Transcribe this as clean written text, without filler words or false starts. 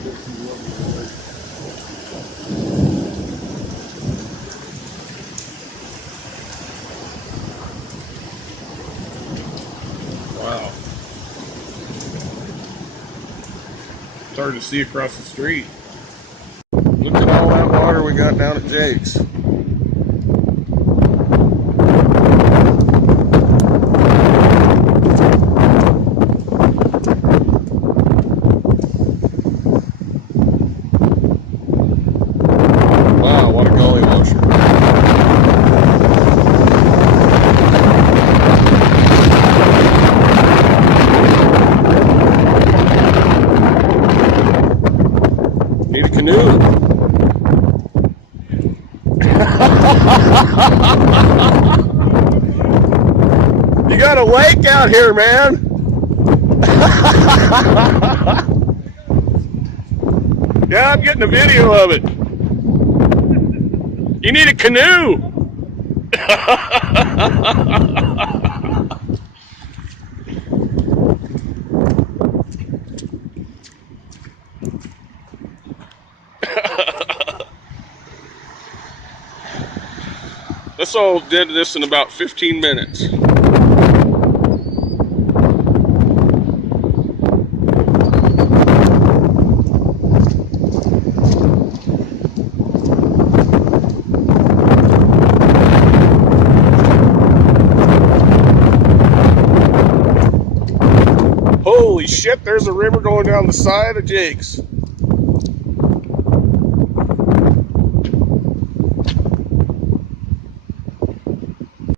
Wow. It's hard to see across the street. Look at all that water we got down at Jake's. Wow, what a gully washer. Need a canoe. You got a lake out here, man. Yeah, I'm getting a video of it. You need a canoe. Let's all did this in about 15 minutes. Holy shit, there's a river going down the side of Jake's.